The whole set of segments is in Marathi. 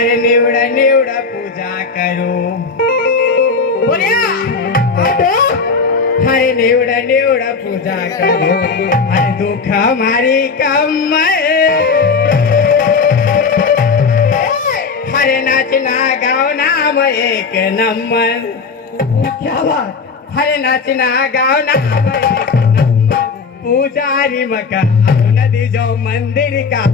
हरे निवड निवड पूजा करू बोलिया हरे निवड निवड पूजा करू हरे दुःख मारी कम हरे नाचना गाव नाम एक नंबर क्या बात हरे नाचना गाव नाम एक नंबर पुजारी मका नदी जाओ मंदिर का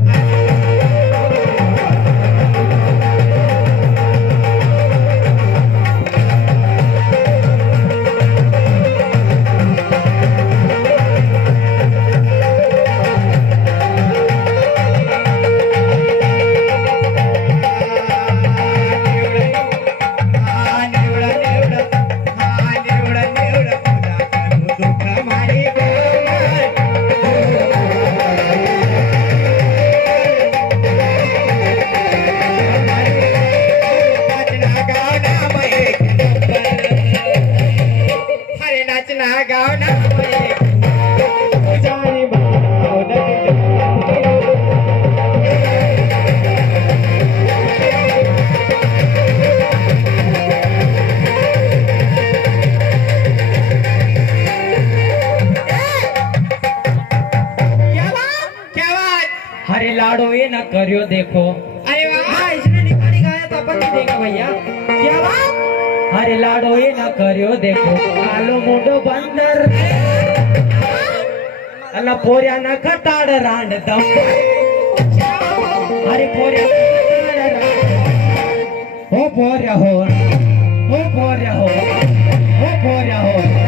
हरे लाडो ये न करियो देखो। अरे वाह हाँ इसने निकाली गाया तो अपन नहीं देंगे भैया। क्या बात हरे लाडो ये न करियो देखो कालो मुंडो बंदर अल्ला पोरिया न खटाड़ रांड दम हरे पोरिया हो पोरिया हो पोरिया हो पोरिया हो